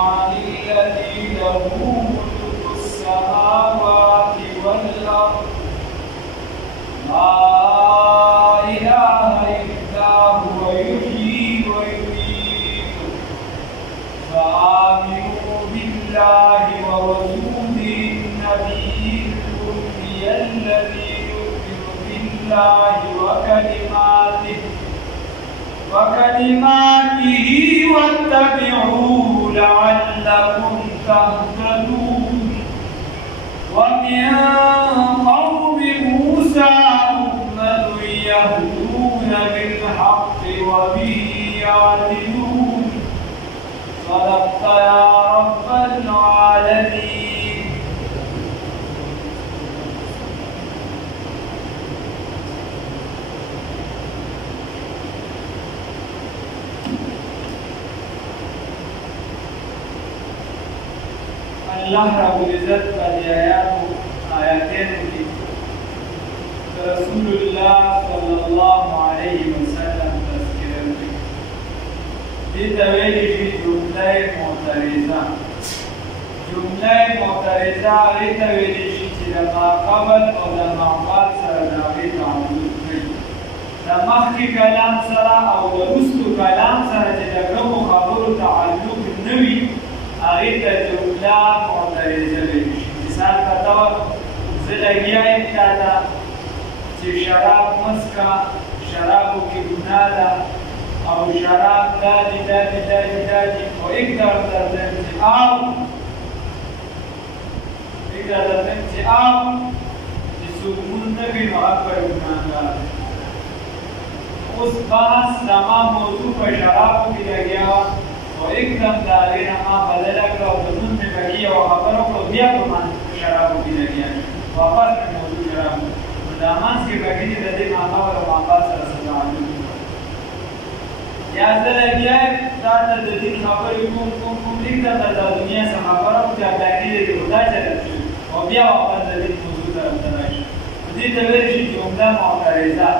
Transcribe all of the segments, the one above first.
عن الذي له ملك السماوات والأرض لا إله إلا هو يحيي ويميت فآمنوا بالله ورسوله النبي الأمي الذي يؤمن بالله وكلماته واتبعوه لعلكم تهتدون ومن قوم موسى أمة يهدون بالحق وبه يعدلون صدقت يا رب العالمين. الله رب العزت آياتين رسول الله صلى الله عليه وسلم تذكرا دي تويلي في جملة معترضة غي تويلي في لما قبل أو لما بعد سرنا غي تعمل لمخي كلام سرا أو لرست كلام سرا تلقم خبر تعلق النبي أغيث جملة معترضة بيش مثال كتاب زلقيائي كاتا چه شراب مسكا شرابو کی گناه دا او شراب دادی و ایک در انتعاب جسومون نبی و اکبر گناه دار اس بحث لما موضوع پر شرابو کی لگیا و ایک دم داری نما بدل اکر و دنون میں بگیا و خبرو کو بیا کمان شرابو کی لگیا واپس میں موضوع شرابو دامانس کی بگیدی دادی ماما و ماما سر سلامو یازده لگیای داتا دادی خبری کم لیک داتا دنیا سا خبرو کیا بگیدی دی خدا چلت شد و بیا واپس دادی موضوع طرف تراش دی تبریشی جمله معترضه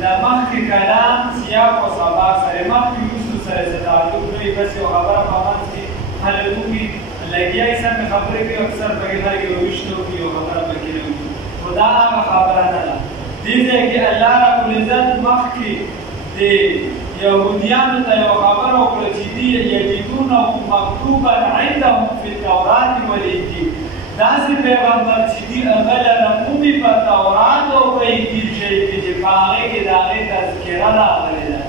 دا مخی کلام سیاق و سباق سر مخی یوسو سر ستعلق نوی بسی و خبر مامانس کی حلقو کی لگیای سر میں خبری کی اکثر بگیداری کی روشنو کی و خبر بگیدو خدا آقا خبرنا لا دیده که اللہ رب العزت مخی دی یهودیان تا یو خبر وکړه چې دی یجدونه مکتوبا عندهم فی التورات والانجیل داسې پیغمبر چې دی هغه لرمومي په تورات او په انجیل شی کې چې په هغې کې د هغې تذکره راغلې ده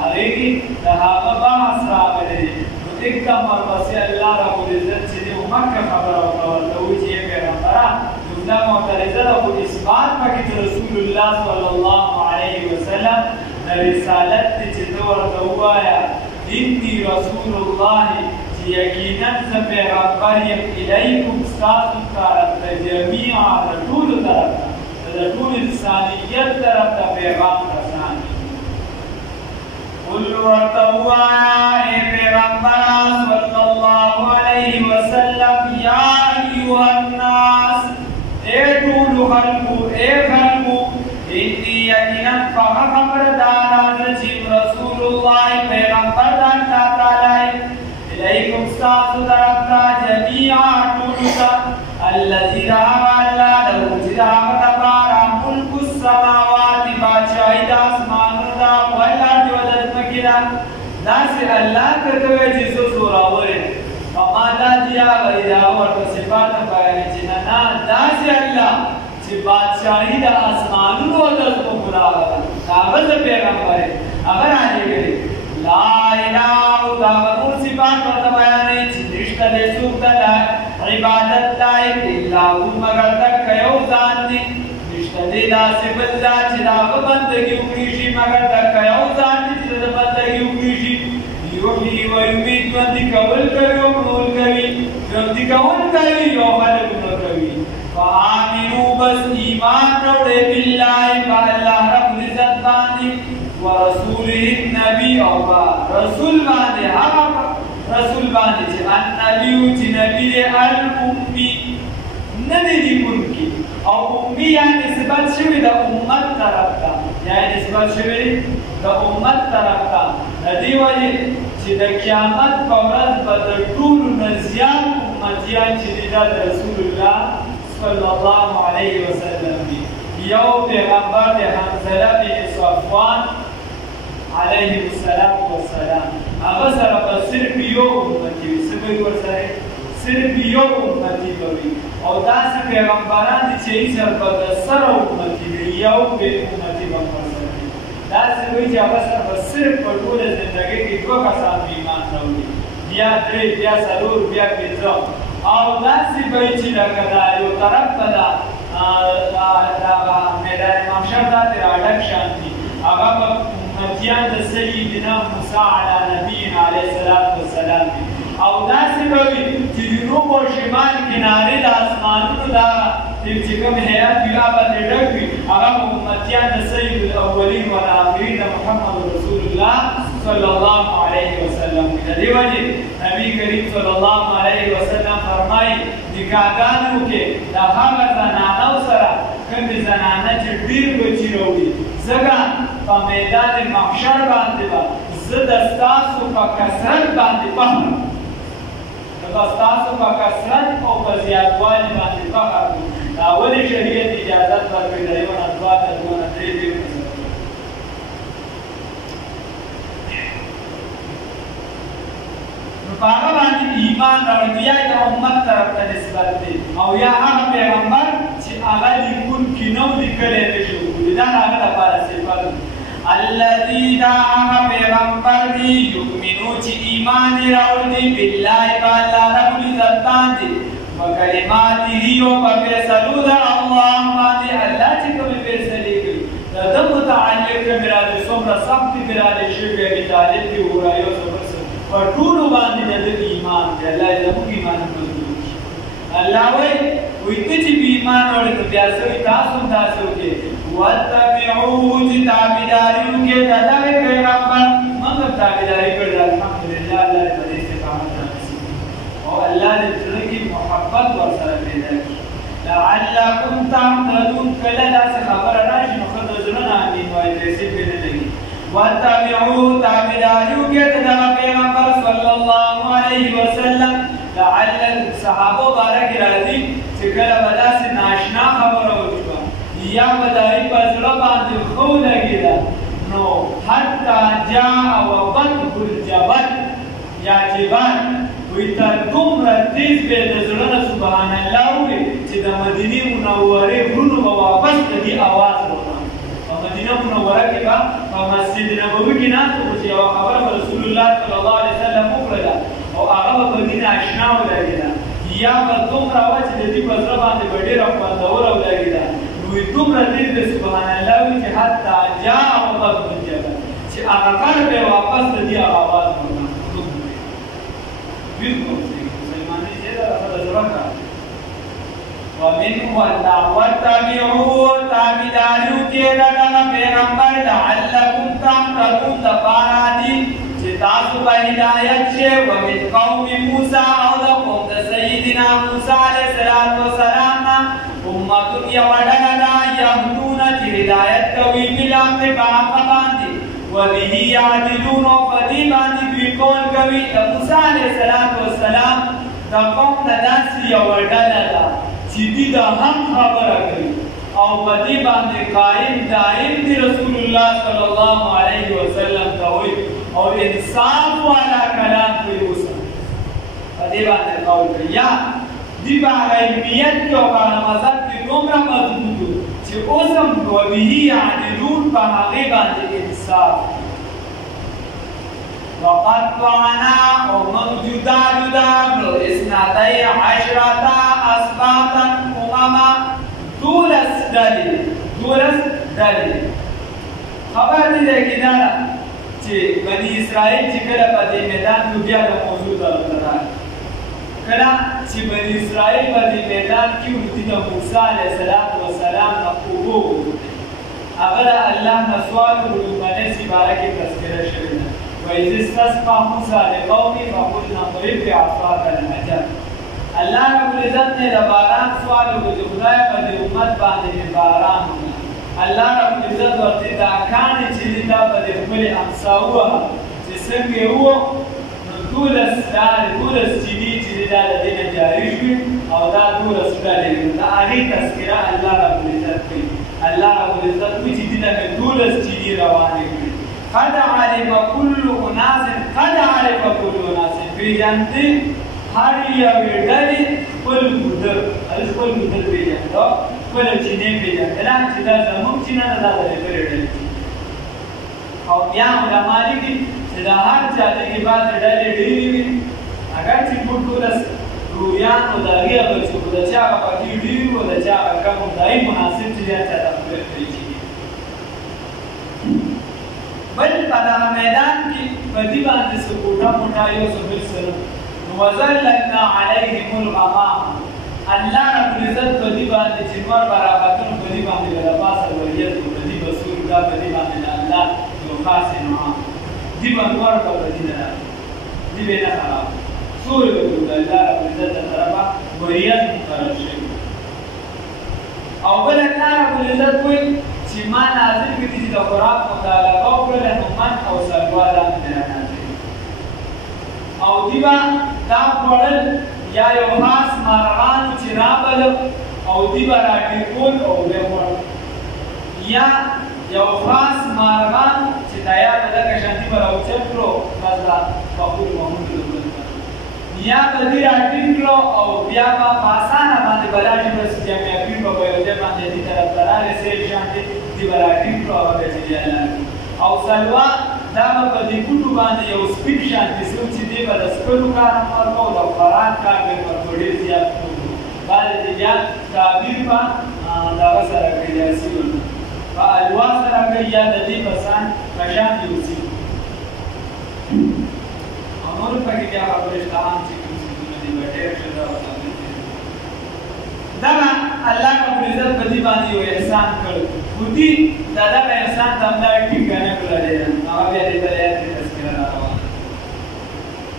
هغې کې د هغه بحث راغلی دی نو एकदम ورپسې الله رب العزت چې دی مکه خبره وکړه ورته وایي چې پیغمبره جمله معترضه ده خو اثبات پکې چې رسول الله صلی الله علیه وسلم د رسالت دی چې ته ورته ووایه انی رسول الله چې یقینا زه پیغمبر یم الیکم ستاسو طرف ته جمیعا د ټولو طرف ته د ټول انسانیت طرف ته پیغام رسان قل ورته ووایه ای پیغمبره صلی الله علیه وسلم یا ایها الناس اے ټول خلقو اے خلقو انی یقینا فقط خبر دانا چې رسول الله پیغمبر دان تعالی الیکم ستاسو طرف ته جمیعا ټول ته الذي الله له جزاء تبارا ملک السماوات بادشاہی د اسمانونو دا والارض والمکه داسې الله ته کوي چې څه زوراوره فما دا دیا غیدا ورته صفات بیان چې نه داسې الله چې بادشاہی د اسمانونو او د ځمکو راغله هغه د پیغمبر هغه راغلی لا اله الا هو صفات ورته بیانوي چې نشته د څوک د عبادت لایق الا هو مگر تک یو ځان دی نشته د داسې بل ذات چې د هغه بندګي وکړي شي مگر تک یو ځان دی چې د بندګي وکړي شي یحیی و یمیت ژوندي کول کوي او مړول کوي ژوندي کول کوي او خلقونه کوي فآمنوا بس ایمان راوړئ بالله په الله رب العزت باندې ورسوله النبي او رسول باندې هغه رسول باندې چې النبي چې نبی دی الامي نه دی لیکونکی او امي یعنې نسبت شوی د امت طرف ته یعنې نسبت شوی د امت طرف ته د دې وجې چې د قیامت په ورځ به د ټولو نه زیات امتیان چې دي دا د رسول الله صلی الله علیه وسلم دي. یو پیغمبر د حنظله بن صفوان علیه السلام هغه سره به صرف یو امتي وي. څه به وي ورسره؟ صرف یو امتي به وي. او داسې پیغمبران دي چې هېڅ سره به د سره امتي وي، یو بې امتي به ورسره وي. داسې وایي چې هغه سره به صرف په ټوله زندګۍ کې دوه کسان ایمان راوړي، بیا درې، بیا څلور، بیا پنځه. او داسې به وي چې لکه دا یو طرف ته دغه میدان محشر داسې راډک شان دي، هغه به امتیان د سیدنا موسی علی نبینا علیه السلام دي. او داسې به وي چې جنوب او شمال کنارې د اسمانونو دا چې کوم هیات وي هغه به ډک وي، هغه به امتیان د سید الاولین والآخرین د محمد رسول الله صلی الله علیه وسلم وي. د دې وجې نبي کریم صلی الله علیه وسلم فرمایي نکاحګانو کې د هغه زنانو سره کومې زنانه چې ډېر بچي راوړي، ځکه په میدان محشر باندې به زه د ستاسو په کثرت باندې فخر ستاسو په کثرت او په زیاتوالي باندې فخر کوم. دا ولې شریعت اجازت ورکړې د یو نه دوه نه دوه نه درې دې نو په هغه باندې ایمان راوړل یا د امت طرف ته نسبت دی، او یا هغه پیغمبر چې هغه لیکونکي نه و لیکلی نه شي وکړي. دا د هغه لپاره صفت دی. الذي دا هغه پیغمبر دی یؤمنو چې ایمان یې راوړي بالله په الله رب العزت باندې وکلماته او په فیصلو د الله باندې. الله چې کومې فیصلې کوي د ده متعلق کومې راځي څومره سختې پرې راځي شوي ابي طالب کې ووایو په ټولو باندې د ده ایمان دی. الله یې زموږ ایمان مضبوط کړي. الله وایي ته چې بې ایمان وړې نو بیا څه وایي تاسو هم داسې وکړئ واتبعوه چې تابعداري وکړئ د دغه پیغمبر. موږ هم تابعداري کړې ده الحمدلله. الله دې په دې استقامت رانیسي او الله دې زړه کې محبت ورسره پیدا کړي. لعلکم تهتدون کله داسې خبره راشي نو ښه د زړه نه امین وایي پیسې پرې نه لګي. واتبعوه تابعداري وکړئ د دغه پیغمبر صلی الله علیه وسلم. لعل صحابو باره کې راځي چې کله به داسې ناشنا خبره وشوه یا به د هغوی په زړه باندې ښه ولګېده نو حتی جاء وبته الجبل یا جبال وایي تر دومره تیز به د زړه نه سبحان الله ووایي چې د مدینې منورې غرونو به واپس د دې اواز وکړه. په مدینه منوره کې به په مسجد نبوي کې ناست وو چې یوه خبره به رسول الله صلی الله علیه وسلم وکړله او هغه به په دې اشنا ولګېده یا به دومره وه چې د دې په زړه باندې به ډېره خوندوره ولګېده نو وایي دومره تیز به سبحان الله وایي چې حتی جاء وبته الجبل چې هغه غر به واپس د دې اواز وکړه. بالکل مسلمانۍ چې ده هغه د زړه کار ومنه الله واتبعوه تابعداري وکړئ د دغه پیغمبر لعلکم تهتدون دپاره دي چې تاسو به هدایت شئ. ومن قوم موسی او د قوم د سیدنا موسی علیه السلام نه امتون یوه ډله ده یهدونه چې هدایت کوي بالحق په حق باندې وبه یعدلون او په دې باندې دوی قول کوي. د موسی علیه السلام د قوم نه داسې یوه ډله ده چې دوی د حق خبره کوي او په دې باندې قایم دایم دي رسول الله صلی الله علیه وسلم ته وایي او انصاف والا کلام کوي. اوسه په دې باندې قول کوي یا دوی په علمیت کې او په مذهب کې دومره مضبوط وو چې اوس هم وبه یعدلون په هغې باندې انصاف. وقطعنا او موږ جدا جدا کړو اثنتي عشرة اسباطا امما 12 ډلې خبر دې ده کې دا چې بني اسرائیل چې کله په دې میدان کې بیا د موضوع طرف ته راغلل کله چې بني اسرائیل په دې میدان کې ورته د موسی علیه السلام نه اوبه هغه د الله نه سوال وکړو باندې سیباره کې تذکره شوې ده وإذ استسقى موسى لقومه فقلنا اضرب بعصاك الحجر. الله رب العزت نے د باران سوال وکړو چې خدای په دې امت باندې باران وکړي. الله رب العزت ورته دا کاڼي چې دي دا به د خپلې امسا ووهه چې څنګه وو نو دولس چینی چې دا د دې نه جاری شوي او دا دولس ډلې د هغې تذکره الله رب العزت کوي الله رب العزت کوي چې دې نه دولس چینی روانې کړي قد علم كل اناس پېژندې هر یوې ډلې خپل ګودر پېژنده خپله چینې پېژندله چې دا زموږ چینه ده دا د لرې ډلې او بیا علما لیکي چې د هر چا دغې بعضې ډلې ډېرې وي اگر چې ټول دولس رویان نو د هغې هغه چې خو د چا هغه پکې ډېر وي او د چا هغه کم وو د هغې مناسب چې هر چا ته خپله کړی شي بل په دغه میدان کې په دې باندې څه کوټه موټه یو څه بل څه نو وظللنا علیهم الغمام الله رب العزت په دې باندې چې نور براغتون په دې باندې له پاسه وریت په دې بسور دا په دې باندې الله یو خاص انعام دې باندې نور په دې نه دې به نه خراب سورې د الله رب العزت طرفه وریت مقرر شي او بل الله رب العزت وایي چې ما نازل کړي چې د قرآن مطالعه وکړله نو من او سلوا دا مې رانازل او دې به دا خوړل یا یو خاص مارغان چې رابل او دې به راټینګول او بیا خوړل یا یو خاص مارغان چې تیار ده لکه شان دې به راوچت کړو بس دا پخول محمود یا به دې راټینګ کړو او بیا به په اسانه باندې به راشي بس جامعګیر به یو ځای باندې دې طرف ته رارسېږي شان دې به راټینګ کړو او به جریان او سلوا دا به په دې بوټو باندې یو سپین شانتې څوک چې دی به د سکلو کار هم ورکو او د خوراک کار به یې ورکو ډېر زیات وکړو بعد دې بیا تعبیر به دغه سره کوي یاسین په الوا سره کوي یا د دې په شان په شان دې اوسي او نور پکې بیا خبرې شته هم چې کوم څیزونه دي به ډېر ښه ده دغه الله رب العزت په دې باندې یو احسان کړ خو دې د دغه احسان ته همدا ټینګه نه کړلی ده هغه بیا دې ته آیات کې تذکره راروانه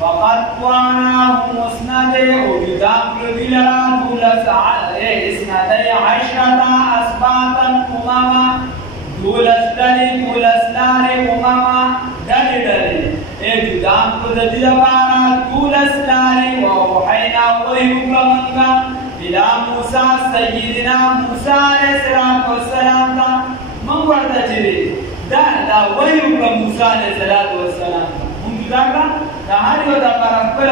وقطعناهم اثنتي او جدا کړو دې لره 12 اسباطا امما 12 ډلې 12 لارې امما ډلې جدا کړو د دې لپاره 12 لارې واوحینا وحی وکړه موږ الى موسى سيدنا موسى عليه السلام من ورته چې دا وحی وکړه موسی عليه السلام موږ دا هر یو د خپل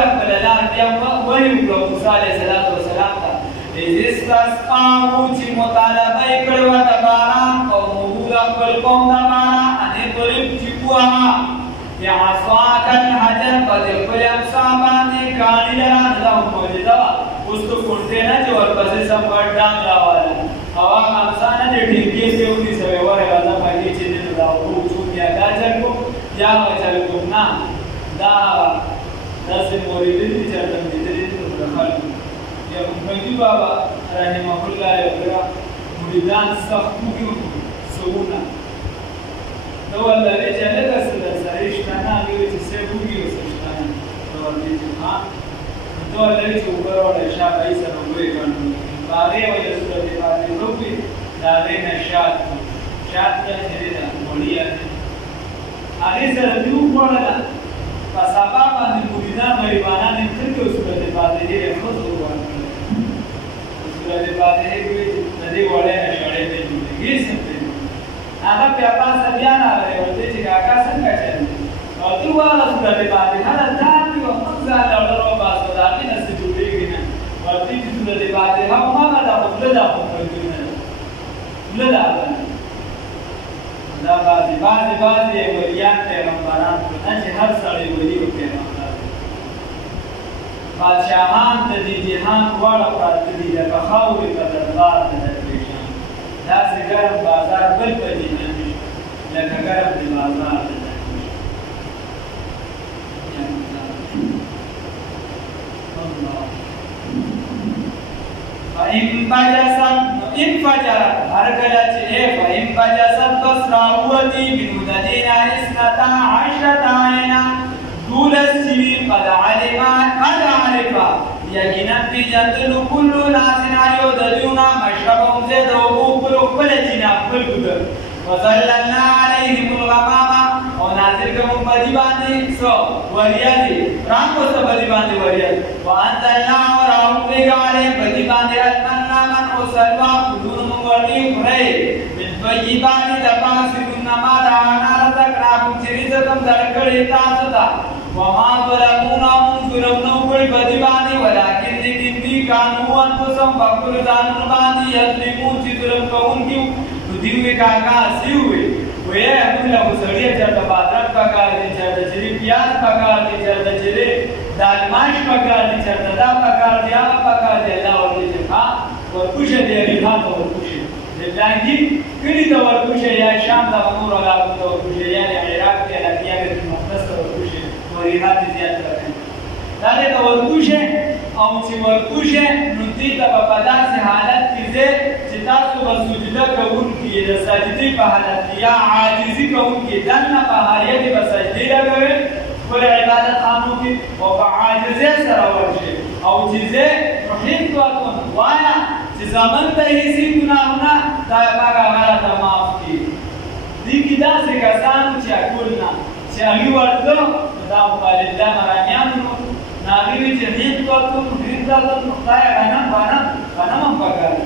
لار بیا وحی وکړه موسی عليه السلام ته استسقاه چې مطالبه یې کړې وه د باران قومه د خپل قوم د باران ان اضرب چې ووهه بعصاک الحجر په دې خپلې امسا باندې کاڼي لره دا معجزه وه اوس تو کونډې نه چې ورپسې سم غټ ډانګ راواله او هغه امسا نه چې ټینګې پې ونیسوې وایي راځه باندې چې دی نو دا وچوم یا دا چل کوم یا به چل کوم نه دا داسې مورېدلي دي چې ټنګېدلي دي نو د خلکو یا محمدي بابا رحمه الله یو کړه مریدان سخت وږي سوونه دا ولري چې لکه څه درسره شته نه هغې وایي چې صاحب وږي اوسه شته نه دا ورته چې ها دا ولري چې اوبه راوړی شا به یې سره اوبه یې ګڼو په هغې وجه صورت فاتحې وکړي د هغې نه شات شات ته چې دی ده وړیا دی هغې سره دې وخوړله په سبا باندې مریدان غریبانان یې څنګه صورت فاتحې ډېرې ښځو ورکړلې صورت فاتحې کې وایي چې د دې وړی نه شړۍ نه جوړېږي هېڅ نه هغه بیا پاسه بیا راغلی ورته چې کاکا څنګه چل دی او ته ووایه صورت فاتحه ده دا دي او موږ ځان له وړه وباسو د هغې نه څه جوړېږي نه ورته چې صورت فاتحه هماغه ده خو خوله ده خو کلتور نه ده خوله ده هغه دا بعضې ولیان پیغمبران نه چې هر سړی ولي و پیغمبر بادشاهان د دې جهان دواړه پراته دي لکه خاورې په دربار د درویشان داسې ګرم بازار بل په جهان نشته لکه ګرم د بازار د انفجرت هر کله چې فانفجرت بس راووتې من ددې نه 12 عینا 12 سوي قد عرف یقینا پېژندلو کلو ناس هر یو د دوی نه مشربهم ځای د اوبو خپلو خپله چینه خپل ګودر وظللنا علیهم الغمامه او نازل کوم په دې باندې سو وریا دي رام کو څه په دې باندې وریا وانزلنا ورحمه علی په دې باندې المنا من او سلوا بدون مغربي خړې من طیبات تفاسرون ما دعانا رزقناكم رزقا درکړی تاسو ته وما ظلمونا من ظلم نو کړی په دې باندې ولکن دې قانون انفسهم بقول ځانونه باندې یظلمون چې ظلم کوونکي دوی کاکا سیوي وې موږ له وسړیا چې د بادرک پکار دي چې د چری پیاز پکار دي چې د چری دالماش پکار دي چې د دا پکار دي هغه پکار دي الله ورته چې ها ورکوشه دی ریحا ته ورکوشه د لاندې کړي ته ورکوشه یا شام ته امور علاقه ته ورکوشه یا عراق ته لاتیا د مقدس ته ورکوشه وريحا دي زیات راځي دا ته ورکوشه او چې ورکوشه نو دې ته په داسې حالت کې چې تاسو به سجده کوونکي د سجدې په حالت یا عاجزي کوونکي دنه په حالت به سجدې لګوي ول عبادت قانون کې او په عاجزۍ سره ورشي او چې زه محبتون وایا چې زمون ته هیڅ ګناهونه دا هغه غلطه معاف کړي دي کې داسې کسان چې اکولنا چې هغه ورته دا په الله مرانیان ناغوی چې محبتون خدای غنم پکار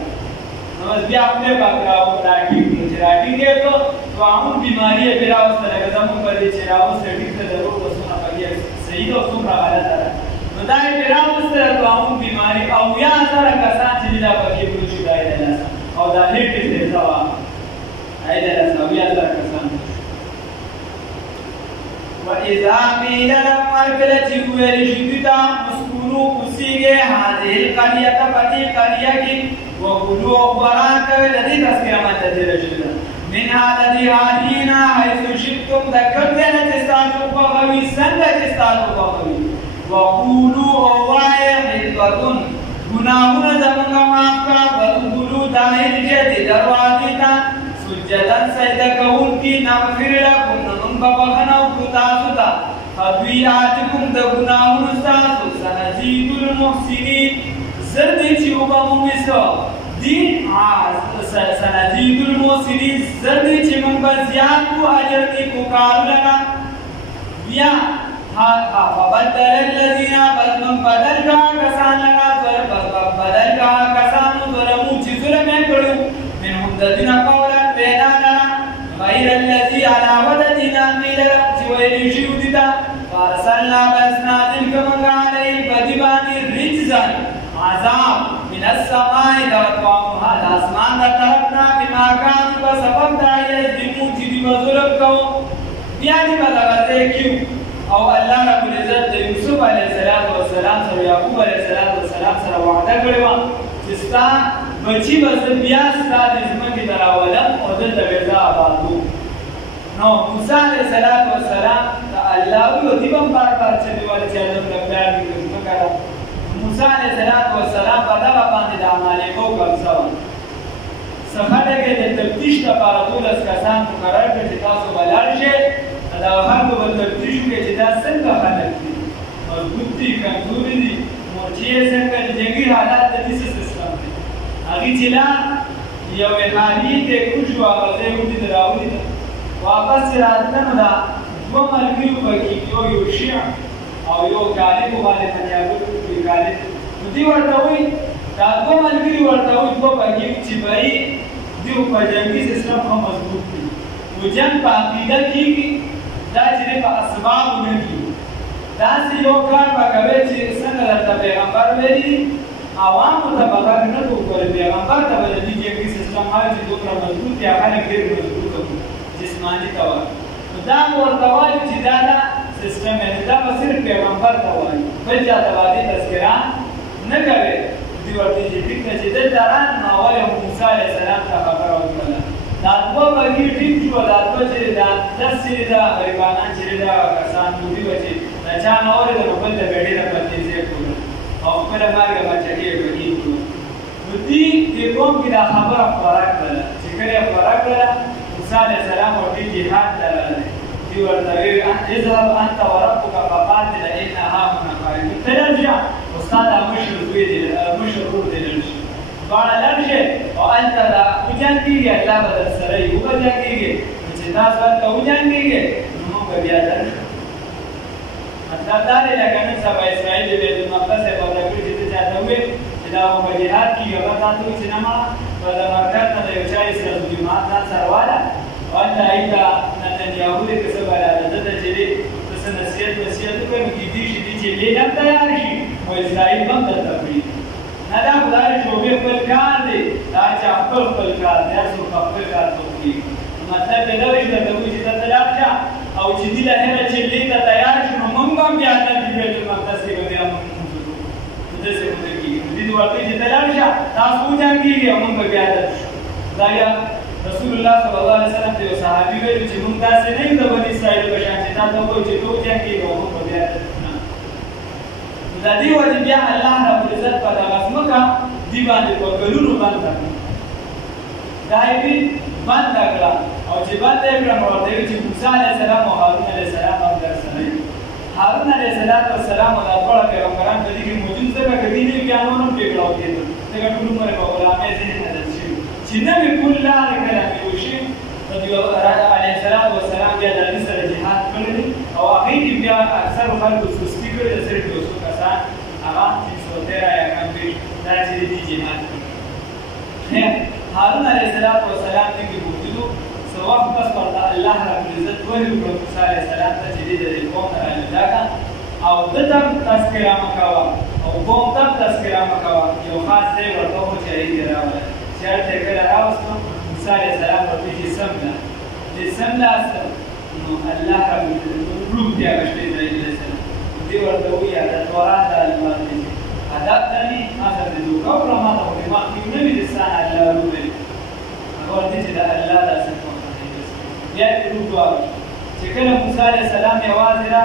نماز بیا خپل پکراو راټی چې راټی کې ته قانون بیماری به راوسته لکه زموږ په دې چې راوسته ټیک ته ضرور وسونه پکې صحیح او څومره غلطه ده نو دا به راوسته قانون بیماری او یا سره کسان چې دا پکې ورشي دای نه او دا هیڅ دې ځوا ایدا سویا سره کسان وإذا قيل لهم أكلت ورشدتا مسكونوا كسيجي هذه القرية فتي قرية وكلوا أخبارات الذي تذكر ما تدرشنا منها الذي هادينا حيث شئتم ذكرتنا تستعطوا بغوي سند تستعطوا بغوي وقولوا أواي حلقة گناهون زمانگا مافکا وَدُخُلُوا دَاخِلِ جَدِ دَرْوَازِتَا سُجَّدًا سجدہ کون کی نغفر لکم نمن ببخنو کتاسوتا خطویاتکم دا گناہون استاسو سنزید المحسنین زردی چیوبا ممیسو دین سنزید المحسنین زردی چی من بزیاد کو عجر کی کارو لگا بیا فبدل الذین بدل کا کسان لگا بدل کا کسان ظلمو چی ظلمیں کرو منهم الذين قولا بيننا غير الذي على وددنا قيل ويل شيودتا فارسلنا بأسنا تلك من عليه بدبان رجزا عذاب من السماء دوتوامها الاسمان تركنا بما كانوا بسبب دائر يظلمون جدي وظلم کو بیانی بلغتے کیوں او اللہ رب العزت یوسف علیہ السلام سر یعقوب علیہ السلام سر وعدہ کروا جستا بچی بس بیا ستاد زمکی دراولم او دلته ویزا آبادو نو موسی علیہ السلام تا الله یو دیوم بار چې دیوال چې د پلان کې وکړه موسی علیہ السلام په دا باندې د عمله کو کوڅه سفر کې د تفتیش لپاره ټول کسان مقرر کړي چې تاسو بلار شئ دا هغه په تفتیش کې چې دا څنګه خلک دي مضبوط دي کمزوري دي مرجئ څنګه د جنگي حالات د دې سیستم دي هغه چې لا یو خالی ته کوشو هغه ودی دراوي واپس راتنه دا دوه ملګرو پکې یو شیع او یو غالب باندې پنځابو کې غالب دوی ورته وي دا دوه ملګري ورته وي دوه پکې چې بری دیو په جنگي سیستم هم مضبوط دي او جنگ په عقیده کې دا چې په اسباب نه دي دا یو کار پکوي چې څنګه د پیغمبر ویلي عوامو ته بغیر نه کوي پیغمبر ته د دې جنگي سیستم حالت دوه مضبوط یا خلک ډېر مضبوط جسمانی توا دا ورته وایي چې دا سیستم دی دا به صرف پیغمبر ته وایي بل چا ته باندې تذکره نه کوي دی ورته چې فکر چې د داران ناول موسی علیه السلام ته خبر ورکړه دا دوه بګی ټیم شو دا دوه چې دا داسې دا غریبانان چې دا کسان دوی وچې دا چا نور د خپل د بیډې نه پاتې ځای کول او خپل مارګه بچی بګی کول نو دې کوم کې دا خبره خبره کړه چې کله خبره کړه موسی علیہ السلام ورته جهاد دلاله دی ورته اذهب انت وربك فقاتل انها هاهنا قاعدون ترجع استاد مشهور دی مشهور دی قال لرجع وانت لا وجنگي الله بدل سره یو وجنگي چې تاسو ته وجنگي نو به بیا درشو مطلب دا دی لکه نن سبا اسرائیل د بیت المقدس یې پرده کړي چې ته چاته ووایې چې دا خو په جهاد کېږي هغه تا ته وایي چې نه ما به د مرکز نه د یو چا سره جماعت ځان سره واله او هلته هغې ته نتنیاهو دی که څه بلاده ده ته چې دی ته څه نصیحت وکړي نو کېدای شي دی چې لیل هم تیار شي او اسرائیل به هم درته پرېږدي نه دا خو دا شعبې خپل کار دی دا چې خپل کار دی هر څوک خپل کار ته وکړي مطلب یې دا وایي چې درته وایي چې ته ته لاړ شه او چې دې له هره چې دې ته تیار شو نو موږ هم بیا هلته د بیت المقدس کې به بیا موږ وځو نو داسې به نه کېږي نو دې ته ورته وایي چې ته لاړ شه تاسو وجنګېږئ او موږ به بیا هلته شو دا بیا رسول الله صلی الله علیه وسلم ته یو صحابي ویلو چې موږ داسې نه یو د بني اسرائیلو په شان چې تا ته ووایو چې ته وجنګېږې او موږ به بیا هلته شو نه نو د دې وجې بیا الله ربالعزت په دغه ځمکه دې باندې په کلونو بنده کړه دا یې بنده کړه او چې بنده یې کړه نو ورته ویل چې موسی علیه السلام او هارون علیه السلام هم درسره وي هارون علیه السلام او دا دواړه پیغمبران په دې کې موجود ځکه که دې نه وي بیا نور هم پرېکړه کېدل ځکه ټول عمر یې په غلامۍ ذهن بدل شوي چې نه وي ټول لارې کله مې وشي علیه السلام بیا د هغې سره جهاد کړی دی او هغې کې بیا اکثرو خلکو سستي کړې ده صرف یو څو کسان هغه 313 یا کم بیش دا چې دې جهاد کړی خیر هارون علیه السلام دې کې موجود و څه وخت پس ورته الله ربالعزت وحی وکړه موسی علیه السلام ته چې دې د دې قوم نه راجدا کړه او ده ته هم تذکره مه کوه او قوم ته هم تذکره مه کوه یو خاص ځای ورته وخو چې هغې کې راوله چې هلته یې کله راوستو موسی علیه السلام ورته چې سمله دې سمله نو الله ربالعزت روح دې هغه شی د علیه السلام دې ورته ووایي د تورات د الماس دې عددتني ما تبدو قبل ما تقول ما في نبي لسان الله روبي أقول تيجي ده الله لا سبحانه يا روبوا شكله موسى عليه السلام يوازنا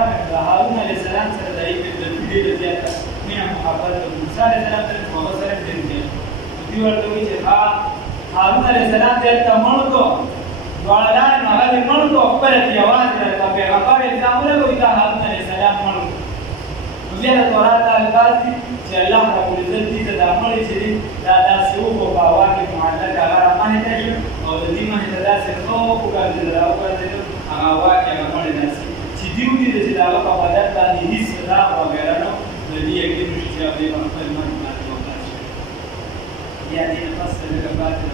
هارون عليه السلام سردائي بالفيديو الزيادة من محبة موسى عليه السلام ترى مغسل الدنيا دي ورتوي شفا هارون عليه السلام ترى تمرتو دوالان نهال مرتو أقبلت يوازنا تبي أقبل إنسان ولا إذا هارون عليه السلام مرتو بیا د تورات الفاظ دي چې الله ربالعزت دې ته دا امر چې دی دا داسې وکړو په هوا کې معلق هغه رامخې ته شو او د دې مخې ته داسې ښه وګرځېدل راوګرځېدل هغه هوا کې هغه مړې داسې چې دې ولیده چې د هغه په بدن باندې هېڅ داغ وغیره نه و نو دې یقین وشي چې هغې به خپل مرګ باندې وفات شي بیا دې نه پس لږه پاتې